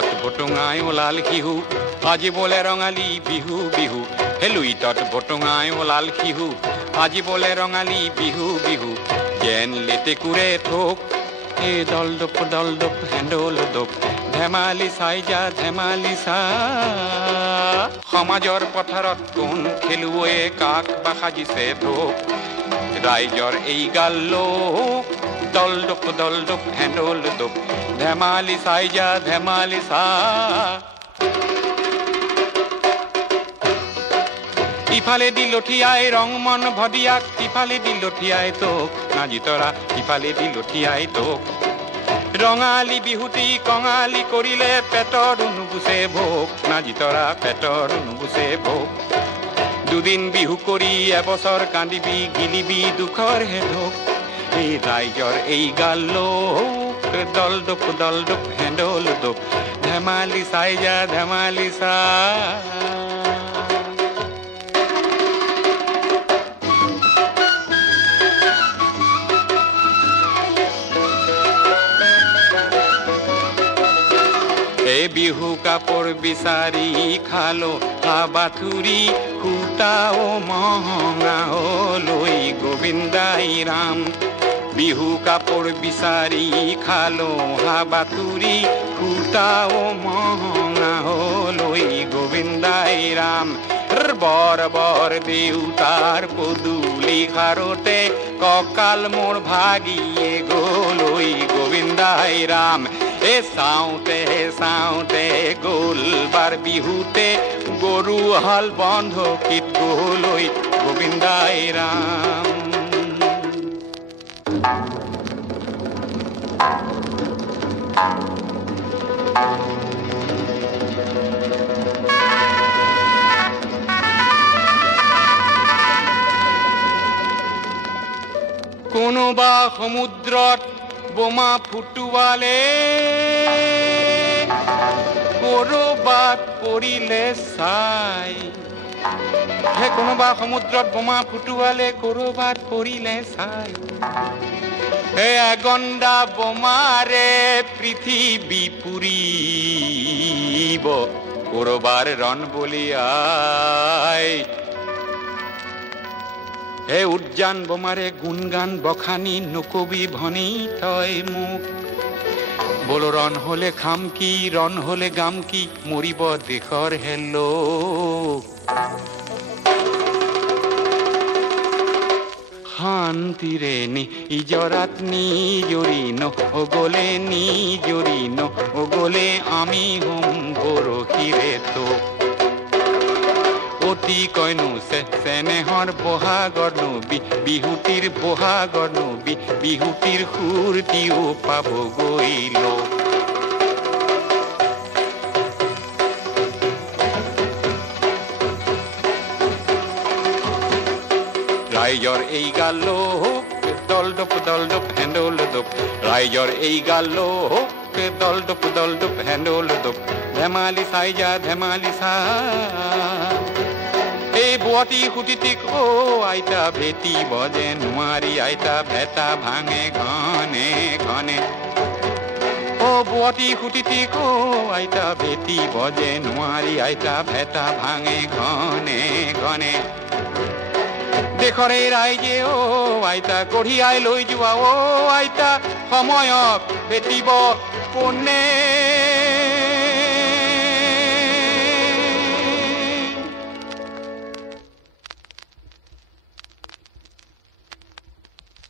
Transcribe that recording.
লুইতত বটুঙাই ওলাল শিহু আজি বোলে ৰঙালী বিহু বিহু হে লুইতত বটুঙাই ওলাল শিহু আজি বোলে ৰঙালী বিহু বিহু যেন লেটেকুৰে থোক এ দলদপ হেণ্ডল দপ ধেমালি চাই যা ধেমালি চা সমাজৰ পথাৰত কোন খেলুৱৈয়ে কাক বা সাজিছে ধোক ৰাইজৰ এই গাল লোক দলদপ হেণ্ডল দপ ধেমালি চাই যা ধেমালি চা ইফালে দি লঠিয়াই ৰংমন ভদিয়াক ইফালে দি লঠিয়াই তোক নাজিতৰা ইফালে দি লঠিয়াই তোক ৰঙালী বিহুটি কঙালী কৰিলে পেটৰ নুগুচে ভোক নাজিতৰা পেটৰ নুগুচে ভোক দুদিন বিহু কৰি এবছৰ কান্দিবি গিলিবি দুখৰ হে ধোক এই ৰাইজৰ এই গাল লোক দলদপ হেণ্ডল দপ ধেমালি চাই যা ধেমালি চা বিহু কাপোৰ বিচাৰি খালো হাবাথুৰি সূতা ও মহঙা লৈ গোবিন্দাই ৰাম বিহু কাপোৰ বিচাৰি খালো হাবাথুৰি সূতা ও মহঙা লৈ গোবিন্দাই ৰাম বৰ বৰ দেউতাৰ পদূলি খাৰতে কঁকাল মোৰ ভাগিয়ে গলৈ গোবিন্দাই ৰাম এ চাওঁতে গ'ল বাৰ বিহুতে গৰু হাল বন্ধকিত গলৈ গোবিন্দাই ৰাম কোনোবা সমুদ্ৰত বোমা ফুটুৱালে কৰবাত পৰিলে চাই হে কোনোবা সমুদ্ৰত বোমা ফুটুৱালে কৰবাত পৰিলে চাই হে আগন্দা বোমাৰে পৃথিৱী পুৰিব কৰবাৰ ৰণ বলিয়াই হে উদ্যান বোমাৰে গুণগান বখানি নকবি ভনি তই মোক বলো ৰণ হলে খাম কি ৰণ হলে গাম কি মৰিব দেশৰ হেলো শান্তিৰে নিজৰাত নিজৰি নগলে আমি হম বৰশীৰে তোক অতি কইনো চেনেহৰ বহাগৰ নবী বিহুটিৰ বহাগৰ নবী বিহুটিৰ সুৰটিও পাব গৈল ৰাইজৰ এই গাল লোক দলদপ হেণ্ডল দপ ৰাইজৰ এই গাল লোক দলদপ হেণ্ডল দপ ধেমালি চাই যা ধেমালি চা এই বুৱতী সুতিটিক ও আইতা ভেটিব যে নোৱাৰি আইতা ভেটা ভাঙে ঘনে ঘনে ও বুৱতী সুতিটিক ও আইতা ভেটিব যে নোৱাৰি আইতা ভেটা ভাঙে ঘনে ঘনে দেশৰে ৰাইজে ও আইতা কঢ়িয়াই লৈ যোৱা ও আইতা সময়ক ভেটিব কোনে